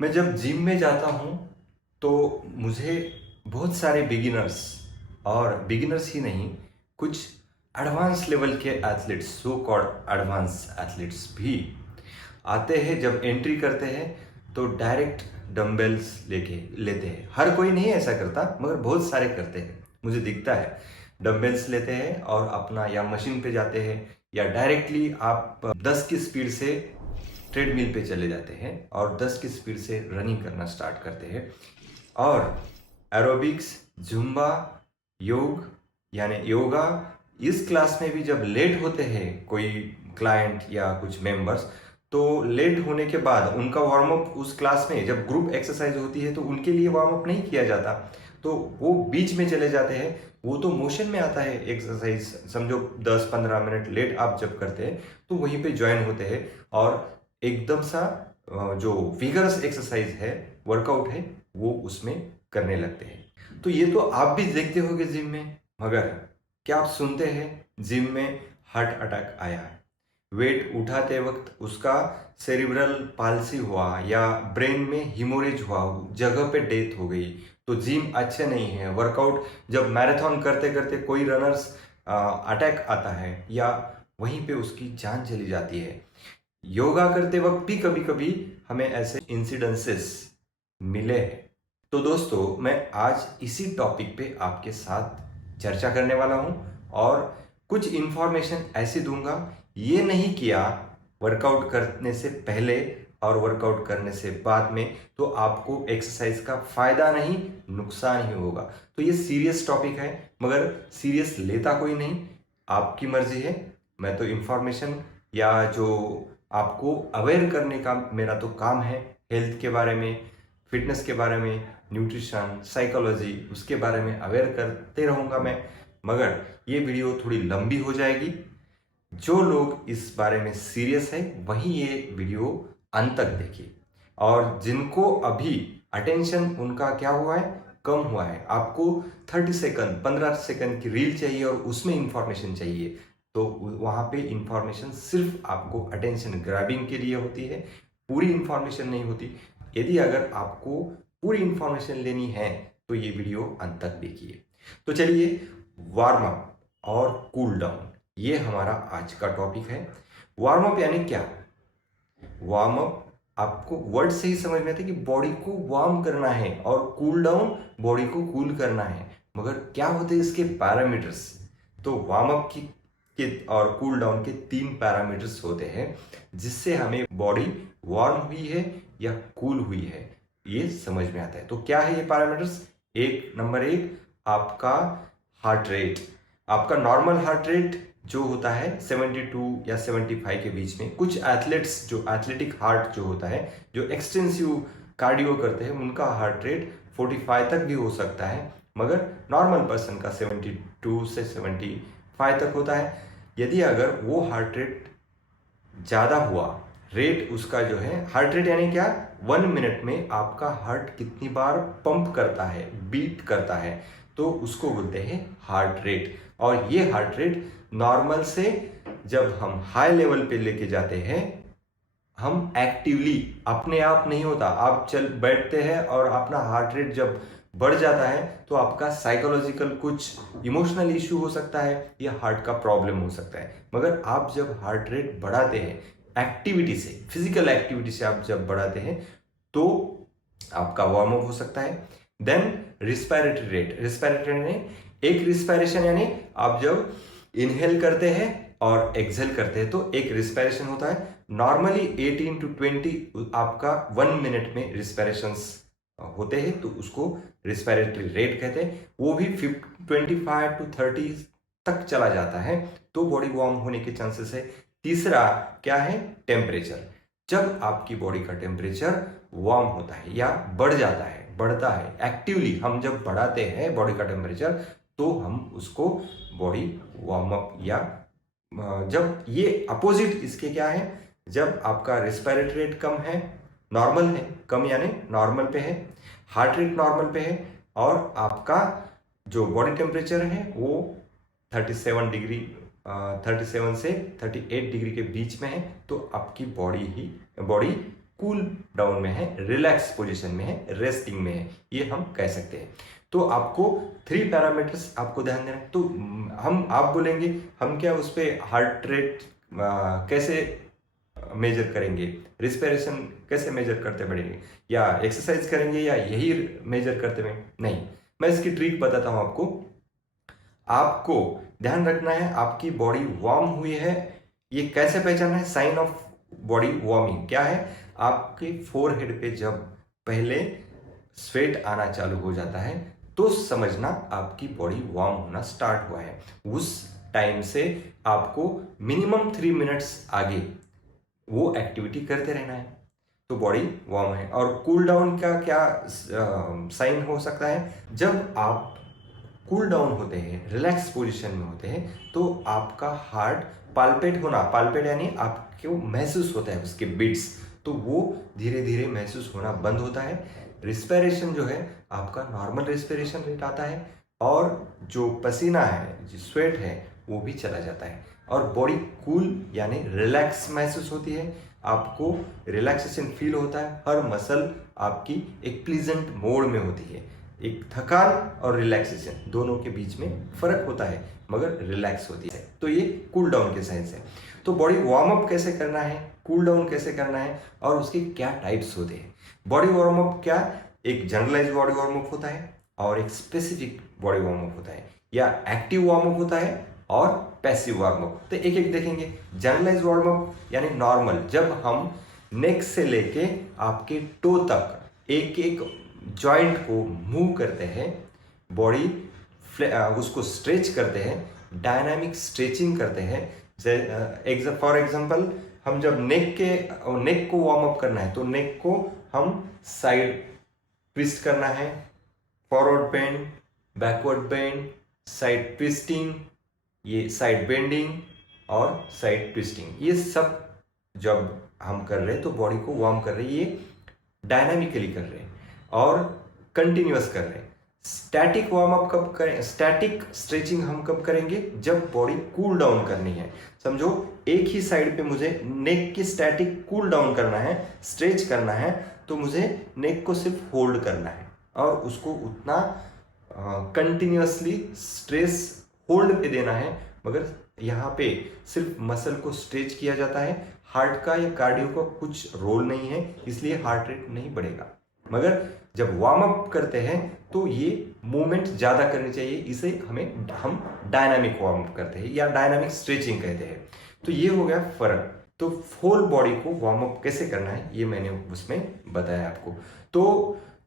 मैं जब जिम में जाता हूँ तो मुझे बहुत सारे बिगिनर्स और बिगिनर्स ही नहीं, कुछ एडवांस लेवल के athletes, so called advance athletes भी आते हैं। जब एंट्री करते हैं तो डायरेक्ट डंबल्स लेके लेते हैं। हर कोई नहीं ऐसा करता मगर बहुत सारे करते हैं, मुझे दिखता है। डंबल्स लेते हैं और अपना या मशीन पे जाते हैं या डायरेक्टली आप 10 की स्पीड से ट्रेडमिल पे चले जाते हैं और 10 की स्पीड से रनिंग करना स्टार्ट करते हैं। और एरोबिक्स, जुम्बा, योग यानी योगा, इस क्लास में भी जब लेट होते हैं कोई क्लाइंट या कुछ मेंबर्स, तो लेट होने के बाद उनका वार्म अप उस क्लास में जब ग्रुप एक्सरसाइज होती है तो उनके लिए वार्म अप नहीं किया जाता, तो वो बीच में चले जाते हैं। वो तो मोशन में आता है एक्सरसाइज, समझो 10-15 मिनट लेट आप जब करते हैं तो वहीं पे ज्वाइन होते हैं और एकदम सा जो विगरस एक्सरसाइज है, वर्कआउट है, वो उसमें करने लगते हैं। तो ये तो आप भी देखते होगे जिम में, मगर क्या आप सुनते हैं जिम में हार्ट अटैक आया, वेट उठाते वक्त उसका सेरिब्रल पाल्सी हुआ या ब्रेन में हिमोरेज हुआ, जगह पे डेथ हो गई, तो जिम अच्छे नहीं है। वर्कआउट जब मैराथन करते करते कोई रनर्स अटैक आता है या वहीं पे उसकी जान चली जाती है। योगा करते वक्त भी कभी कभी हमें ऐसे इंसिडेंसेस मिले हैं। तो दोस्तों, मैं आज इसी टॉपिक पे आपके साथ चर्चा करने वाला हूं और कुछ इंफॉर्मेशन ऐसी दूंगा। ये नहीं किया वर्कआउट करने से पहले और वर्कआउट करने से बाद में तो आपको एक्सरसाइज का फायदा नहीं, नुकसान ही होगा। तो ये सीरियस टॉपिक है मगर सीरियस लेता कोई नहीं, आपकी मर्जी है। मैं तो इंफॉर्मेशन या जो आपको अवेयर करने का मेरा तो काम है, हेल्थ के बारे में, फिटनेस के बारे में, न्यूट्रिशन, साइकोलॉजी, उसके बारे में अवेयर करते रहूँगा मैं। मगर ये वीडियो थोड़ी लंबी हो जाएगी। जो लोग इस बारे में सीरियस है वही ये वीडियो अंत तक देखिए, और जिनको अभी अटेंशन उनका क्या हुआ है, कम हुआ है, आपको 30 सेकंड 15 सेकंड की रील चाहिए और उसमें इंफॉर्मेशन चाहिए, तो वहाँ पे इंफॉर्मेशन सिर्फ आपको अटेंशन ग्रैबिंग के लिए होती है, पूरी इंफॉर्मेशन नहीं होती। यदि अगर आपको पूरी इंफॉर्मेशन लेनी है तो ये वीडियो अंत तक देखिए। तो चलिए, वार्म अप और कूल डाउन, ये हमारा आज का टॉपिक है। वार्म अप यानी क्या? वार्म अप आपको वर्ड से ही समझ में आता है कि बॉडी को वार्म करना है, और कूल डाउन बॉडी को कूल करना है। मगर क्या होते हैं इसके पैरामीटर्स? तो वार्म अप के और कूल डाउन के 3 पैरामीटर्स होते हैं जिससे हमें बॉडी वार्म हुई है या कूल हुई है ये समझ में आता है। तो क्या है ये पैरामीटर्स? नंबर 1, आपका हार्ट रेट। आपका नॉर्मल हार्ट रेट जो होता है 72 या 75 के बीच में। कुछ एथलीट्स जो एथलेटिक हार्ट जो होता है, जो एक्सटेंसिव कार्डियो करते हैं, उनका हार्ट रेट 45 तक भी हो सकता है, मगर नॉर्मल पर्सन का 72 से 75 तक होता है। यदि अगर वो हार्ट रेट ज़्यादा हुआ, रेट उसका जो है, हार्ट रेट यानी क्या, 1 मिनट में आपका हार्ट कितनी बार पंप करता है, बीट करता है, तो उसको बोलते हैं हार्ट रेट। और ये हार्ट रेट नॉर्मल से जब हम हाई लेवल पे लेके जाते हैं, हम एक्टिवली, अपने आप नहीं होता, आप चल बैठते हैं और अपना हार्ट रेट जब बढ़ जाता है तो आपका साइकोलॉजिकल कुछ इमोशनल इश्यू हो सकता है या हार्ट का प्रॉब्लम हो सकता है। मगर आप जब हार्ट रेट बढ़ाते हैं एक्टिविटी से, फिजिकल एक्टिविटी से आप जब बढ़ाते हैं तो आपका वार्म अप हो सकता है। Then respiratory rate. रिस्पायरेटरी यानी एक रिस्पायरेशन, यानी आप जब इनहेल करते हैं और एक्सहेल करते हैं तो एक रिस्पायरेशन होता है। नॉर्मली 18 to 20 आपका 1 मिनट में रिस्पायरेशंस होते हैं, तो उसको रिस्पायरेटरी रेट कहते हैं। वो भी 25 to 30 तक चला जाता है तो बॉडी वार्म होने के चांसेस है। तीसरा क्या है? टेम्परेचर। जब आपकी बॉडी का टेम्परेचर वार्म होता है या बढ़ जाता है, बढ़ता है एक्टिवली, हम जब बढ़ाते हैं बॉडी का टेम्परेचर तो हम उसको बॉडी वार्म अप, या जब ये अपोजिट इसके क्या है, जब आपका रेस्पिरेटरी रेट कम है, नॉर्मल है, कम यानी नॉर्मल पे है, हार्ट रेट नॉर्मल पे है, और आपका जो बॉडी टेम्परेचर है वो 37 डिग्री 37 से 38 डिग्री के बीच में है, तो आपकी बॉडी कूल डाउन में है, रिलैक्स पोजीशन में है, रेस्टिंग में है, ये हम कह सकते हैं। तो आपको 3 पैरामीटर्स आपको ध्यान देना है। तो हम आप बोलेंगे हम क्या उस पर हार्ट रेट कैसे मेजर करेंगे, रिस्पिरेशन कैसे मेजर करते बढ़ेंगे, या एक्सरसाइज करेंगे, या यही मेजर करते हुए? नहीं, मैं इसकी ट्रिक बताता हूं आपको। आपको ध्यान रखना है आपकी बॉडी वार्म हुई है, ये कैसे पहचानना है? साइन ऑफ बॉडी वार्मिंग क्या है? आपके फोरहेड पे जब पहले स्वेट आना चालू हो जाता है तो समझना आपकी बॉडी वार्म होना स्टार्ट हुआ है। उस टाइम से आपको मिनिमम 3 मिनट्स आगे वो एक्टिविटी करते रहना है, तो बॉडी वार्म है। और कूल डाउन का क्या साइन हो सकता है? जब आप कूल डाउन होते हैं, रिलैक्स पोजीशन में होते हैं, तो आपका हार्ट पाल्पेट होना, पाल्पेट यानी आपको महसूस होता है उसके बीट्स, तो वो धीरे धीरे महसूस होना बंद होता है। रिस्पिरेशन जो है आपका नॉर्मल रिस्पिरेशन रेट आता है, और जो पसीना है, जो स्वेट है, वो भी चला जाता है, और बॉडी कूल यानी रिलैक्स महसूस होती है। आपको रिलैक्सेशन फील होता है, हर मसल आपकी एक प्लीजेंट मोड में होती है। एक थकान और रिलैक्सेशन दोनों के बीच में फर्क होता है, मगर रिलैक्स होती है। तो ये कूल डाउन के साइंस है। तो बॉडी वार्म अप कैसे करना है, कूल डाउन कैसे करना है, और उसके क्या टाइप्स होते हैं? बॉडी वार्म अप क्या? एक जनरलाइज बॉडी वार्म अप होता है और एक स्पेसिफिक बॉडी वार्म अप होता है, या एक्टिव वार्म अप होता है और पैसिव वार्म अप। तो एक एक देखेंगे। जनरलाइज वार्म अप यानी नॉर्मल, जब हम नेक से लेके आपके टो तक एक एक जॉइंट को मूव करते हैं, बॉडी उसको स्ट्रेच करते हैं, डायनामिक स्ट्रेचिंग करते हैं। फॉर एग्जांपल, हम जब नेक को वार्म अप करना है, तो नेक को हम साइड ट्विस्ट करना है, forward bend, backward bend, side twisting, ये साइड बेंडिंग और साइड ट्विस्टिंग, ये सब जब हम कर रहे हैं तो बॉडी को वार्म कर रहे हैं, ये डायनामिकली कर रहे हैं और कंटिन्यूअस कर रहे हैं। स्टैटिक वार्म अप कब करें, स्टैटिक स्ट्रेचिंग हम कब करेंगे? जब बॉडी कूल डाउन करनी है। समझो एक ही साइड पे मुझे नेक की स्टैटिक कूल डाउन करना है, स्ट्रेच करना है, तो मुझे नेक को सिर्फ होल्ड करना है और उसको उतना कंटिन्यूअसली स्ट्रेस होल्ड पे देना है। मगर यहाँ पे सिर्फ मसल को स्ट्रेच किया जाता है, हार्ट का या कार्डियो का कुछ रोल नहीं है, इसलिए हार्ट रेट नहीं बढ़ेगा। मगर जब वार्म अप करते हैं तो ये मूवमेंट ज़्यादा करनी चाहिए, इसे हम डायनामिक वार्म अप करते हैं या डायनामिक स्ट्रेचिंग कहते हैं। तो ये हो गया फर्क। तो होल बॉडी को वार्म अप कैसे करना है ये मैंने उसमें बताया आपको। तो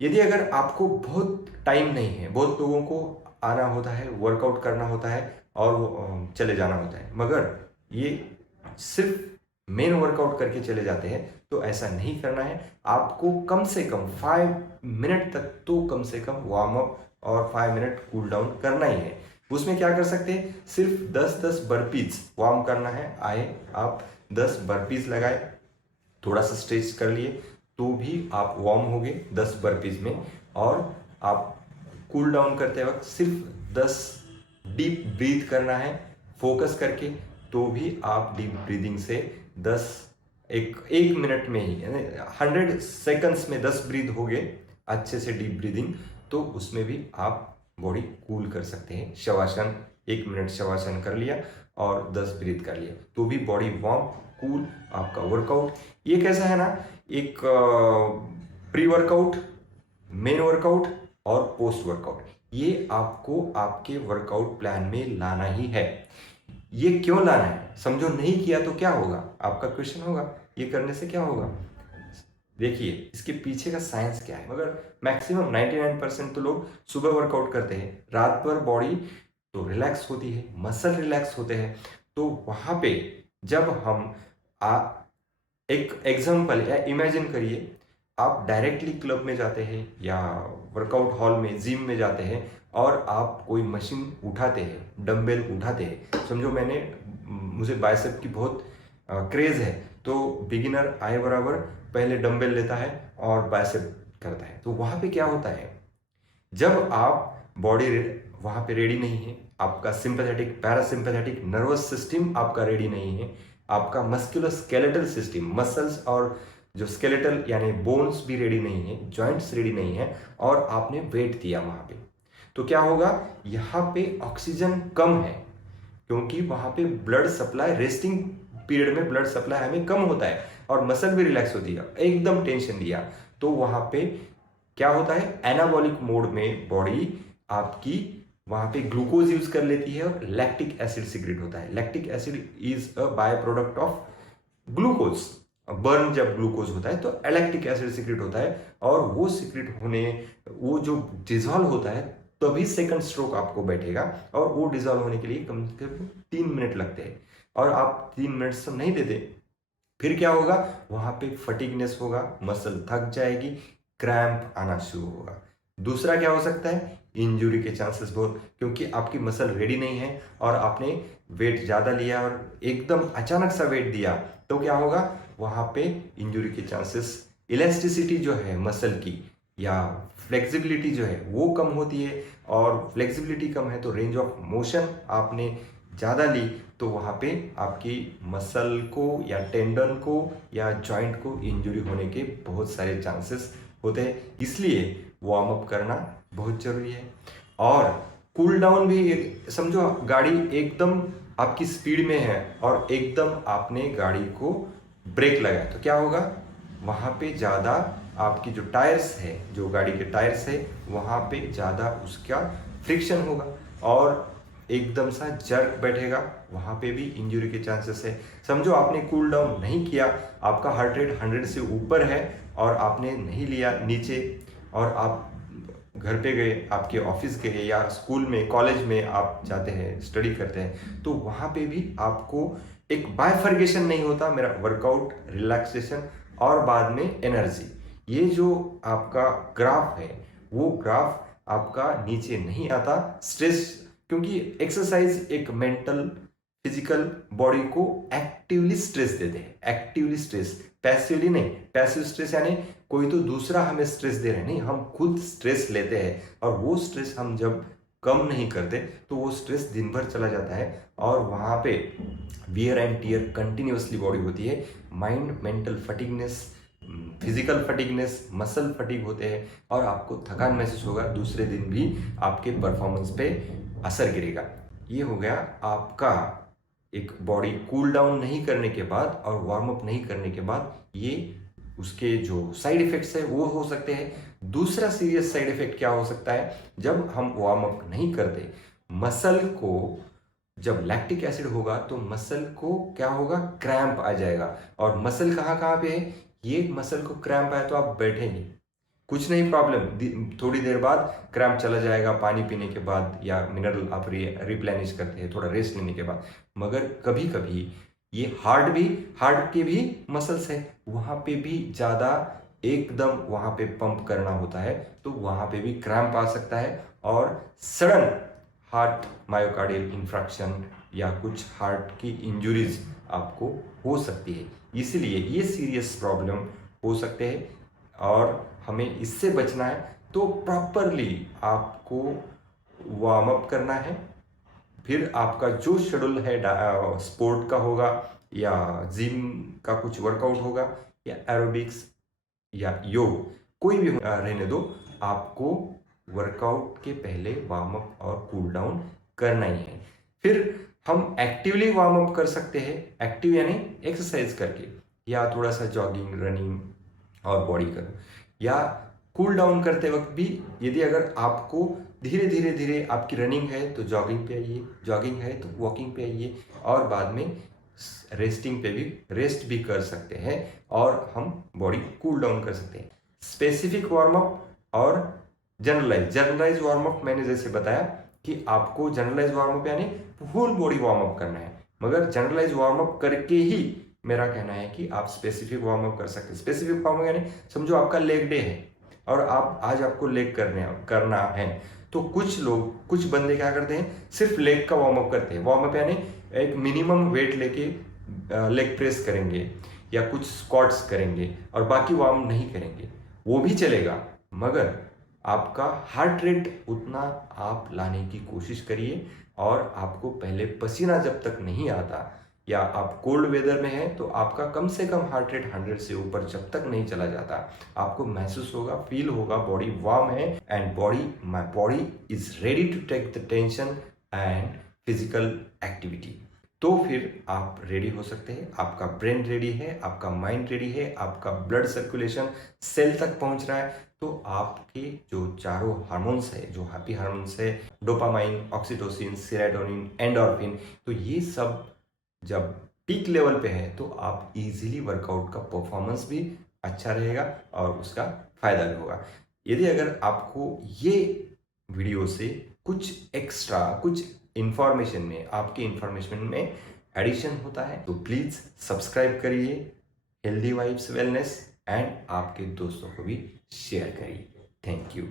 यदि अगर आपको बहुत टाइम नहीं है, बहुत लोगों को आना होता है, वर्कआउट करना होता है और चले जाना होता है, मगर ये सिर्फ मेन वर्कआउट करके चले जाते हैं, तो ऐसा नहीं करना है। आपको कम से कम 5 मिनट तक तो कम से कम वार्म अप और 5 मिनट कूल डाउन करना ही है। उसमें क्या कर सकते हैं? सिर्फ 10-10 बर्पीज वार्म करना है। आए आप 10 बर्पीज लगाए, थोड़ा सा स्ट्रेच कर लिए, तो भी आप वार्म हो गए 10 बर्पीज में। और आप कूल डाउन करते वक्त सिर्फ 10 डीप ब्रीथ करना है फोकस करके, तो भी आप डीप ब्रीदिंग से 1 मिनट में ही, 100 सेकंड्स में 10 ब्रीथ हो गए अच्छे से डीप ब्रीदिंग, तो उसमें भी आप बॉडी कूल कर सकते हैं। शवासन 1 मिनट शवासन कर लिया और 10 ब्रीथ कर लिया, तो भी बॉडी वार्म कूल आपका वर्कआउट। ये कैसा है ना, एक प्री वर्कआउट, मेन वर्कआउट और पोस्ट वर्कआउट, ये आपको आपके वर्कआउट प्लान में लाना ही है। ये क्यों लाना है? समझो नहीं किया तो क्या होगा, आपका क्वेश्चन होगा, ये करने से क्या होगा? देखिए इसके पीछे का साइंस क्या है। मगर मैक्सिमम 99% तो लोग सुबह वर्कआउट करते हैं, रात भर बॉडी तो रिलैक्स होती है, मसल रिलैक्स होते हैं। तो वहाँ पे जब हम एक एग्जाम्पल या इमेजिन करिए, आप डायरेक्टली क्लब में जाते हैं या वर्कआउट हॉल में, जिम में जाते हैं और आप कोई मशीन उठाते हैं, डंबल उठाते हैं। समझो मुझे बाइसेप की बहुत क्रेज है, तो बिगिनर आए बराबर पहले डंबल लेता है और बाइसेप करता है। तो वहाँ पे क्या होता है, जब आप बॉडी वहाँ पे रेडी नहीं है, आपका सिंपैथेटिक पैरासिम्पैथेटिक नर्वस सिस्टम आपका रेडी नहीं है, आपका मस्कुलोस्केलेटल सिस्टम, मसल्स और जो स्केलेटल यानी बोन्स भी रेडी नहीं है, जॉइंट्स रेडी नहीं है, और आपने वेट दिया वहां पे, तो क्या होगा, यहाँ पे ऑक्सीजन कम है, क्योंकि वहां पे ब्लड सप्लाई, रेस्टिंग पीरियड में ब्लड सप्लाई हमें कम होता है और मसल भी रिलैक्स होती है, एकदम टेंशन दिया तो वहां पे क्या होता है, एनाबॉलिक मोड में बॉडी आपकी वहां पे ग्लूकोज यूज कर लेती है और लैक्टिक एसिड सिक्रेट होता है। Lactic acid is a by product of glucose. Burn जब ग्लूकोज होता है तो लैक्टिक एसिड सिक्रेट होता है, और वो सिक्रेट होने, वो जो डिजॉल्व होता है तभी सेकंड स्ट्रोक आपको बैठेगा, और वो डिजॉल्व होने के लिए कम से कम 3 मिनट लगते हैं, और आप 3 मिनट से नहीं देते, फिर क्या होगा, वहां पे फटीगनेस होगा, मसल थक जाएगी, क्रैम्प आना शुरू होगा। दूसरा क्या हो सकता है, इंजुरी के चांसेस बहुत, क्योंकि आपकी मसल रेडी नहीं है और आपने वेट ज़्यादा लिया और एकदम अचानक सा वेट दिया, तो क्या होगा, वहां पे इंजुरी के चांसेस, इलास्टिसिटी जो है मसल की या फ्लेक्सिबिलिटी जो है वो कम होती है, और फ्लेक्सिबिलिटी कम है तो रेंज ऑफ मोशन आपने ज़्यादा ली, तो वहाँ पे आपकी मसल को या टेंडन को या जॉइंट को इंजरी होने के बहुत सारे चांसेस होते हैं। इसलिए वार्म अप करना बहुत ज़रूरी है। और कूल डाउन भी, समझो गाड़ी एकदम आपकी स्पीड में है और एकदम आपने गाड़ी को ब्रेक लगाया, तो क्या होगा, वहाँ पे ज़्यादा आपकी जो टायर्स है, जो गाड़ी के टायर्स है, वहाँ पे ज़्यादा उसका फ्रिक्शन होगा और एकदम सा जर्क बैठेगा, वहाँ पे भी इंजरी के चांसेस है। समझो आपने कूल डाउन नहीं किया, आपका हार्ट रेट 100 से ऊपर है और आपने नहीं लिया नीचे, और आप घर पे गए, आपके ऑफिस गए या स्कूल में, कॉलेज में आप जाते हैं, स्टडी करते हैं, तो वहाँ पे भी आपको एक बायफर्गेशन नहीं होता, मेरा वर्कआउट, रिलैक्सेशन और बाद में एनर्जी। ये जो आपका ग्राफ है, वो ग्राफ आपका नीचे नहीं आता। स्ट्रेस, क्योंकि एक्सरसाइज एक मेंटल, फिजिकल बॉडी को एक्टिवली स्ट्रेस देते हैं, एक्टिवली स्ट्रेस, पैसिवली नहीं। पैसिव स्ट्रेस यानी कोई तो दूसरा हमें स्ट्रेस दे रहे हैं, नहीं, हम खुद स्ट्रेस लेते हैं, और वो स्ट्रेस हम जब कम नहीं करते तो वो स्ट्रेस दिन भर चला जाता है, और वहाँ पे wear and tear continuously body होती है। Mind, mental fatigueness, physical fatigueness, muscle fatigue होते हैं, और आपको थकान महसूस होगा, दूसरे दिन भी आपके परफॉर्मेंस पे असर गिरेगा। ये हो गया आपका एक बॉडी कूल डाउन नहीं करने के बाद और वार्म अप नहीं करने के बाद ये उसके जो साइड इफेक्ट्स है वो हो सकते हैं। दूसरा सीरियस साइड इफेक्ट क्या हो सकता है, जब हम वार्म अप नहीं करते, मसल को जब लैक्टिक एसिड होगा तो मसल को क्या होगा, क्रैम्प आ जाएगा। और मसल कहाँ कहाँ पे है, ये मसल को क्रैम्प आए तो आप बैठेंगे, कुछ नहीं प्रॉब्लम, थोड़ी देर बाद क्रैम्प चला जाएगा, पानी पीने के बाद या मिनरल आप रिप्लेनिश करते हैं थोड़ा रेस्ट लेने के बाद। मगर कभी कभी ये हार्ट के भी मसल्स है, वहाँ पे भी ज़्यादा एकदम वहाँ पे पंप करना होता है, तो वहाँ पे भी क्रैम्प आ सकता है, और सडन हार्ट मायोकार्डियल इंफ्रैक्शन या कुछ हार्ट की इंजुरीज आपको हो सकती है। इसलिए ये सीरियस प्रॉब्लम हो सकते हैं, और हमें इससे बचना है तो प्रॉपरली आपको वार्म अप करना है। फिर आपका जो शेड्यूल है स्पोर्ट का होगा या जिम का कुछ वर्कआउट होगा या एरोबिक्स या योग, कोई भी रहने दो, आपको वर्कआउट के पहले वार्म अप और कूल डाउन करना ही है। फिर हम एक्टिवली वार्म अप कर सकते हैं, एक्टिव यानी एक्सरसाइज करके, या थोड़ा सा जॉगिंग, रनिंग और बॉडी करो, या कूल डाउन करते वक्त भी यदि अगर आपको धीरे धीरे धीरे आपकी रनिंग है तो जॉगिंग पे आइए, जॉगिंग है तो वॉकिंग पे आइए, और बाद में रेस्टिंग पे भी रेस्ट भी कर सकते हैं, और हम बॉडी कूल डाउन कर सकते हैं। स्पेसिफिक वार्म अप और जनरलाइज वार्म अप, मैंने जैसे बताया कि आपको जनरलाइज वार्म अप यानी फुल बॉडी वार्म अप करना है, मगर जनरलाइज वार्म अप करके ही मेरा कहना है कि आप स्पेसिफिक वार्म अप कर सकते हैं। स्पेसिफिक वार्म अप यानी समझो आपका लेग डे है और आज आपको लेग करना है, तो कुछ बंदे क्या करते हैं, सिर्फ लेग का वार्म अप करते हैं। वार्म अप यानी एक मिनिमम वेट लेके लेग प्रेस करेंगे या कुछ स्क्वाट्स करेंगे और बाकी वार्म नहीं करेंगे, वो भी चलेगा, मगर आपका हार्ट रेट उतना आप लाने की कोशिश करिए, और आपको पहले पसीना जब तक नहीं आता या आप कोल्ड वेदर में हैं तो आपका कम से कम हार्ट रेट 100 से ऊपर जब तक नहीं चला जाता, आपको महसूस होगा, फील होगा बॉडी वार्म है and my body is ready to take the tension and physical activity. तो फिर आप रेडी हो सकते हैं, आपका ब्रेन रेडी है, आपका माइंड रेडी है, आपका ब्लड सर्कुलेशन सेल तक पहुंच रहा है, तो आपके जो चारों हार्मोन्स है, जो हैप्पी हार्मोन्स है, डोपामाइन, ऑक्सीटोसिन, सेरोटोनिन, एंडोर्फिन, तो ये सब जब पीक लेवल पे है तो आप इजीली वर्कआउट का परफॉर्मेंस भी अच्छा रहेगा और उसका फायदा भी होगा। यदि अगर आपको ये वीडियो से कुछ एक्स्ट्रा, कुछ इंफॉर्मेशन में, आपके इंफॉर्मेशन में एडिशन होता है तो प्लीज़ सब्सक्राइब करिए हेल्दी वाइब्स वेलनेस एंड आपके दोस्तों को भी शेयर करिए। Thank you.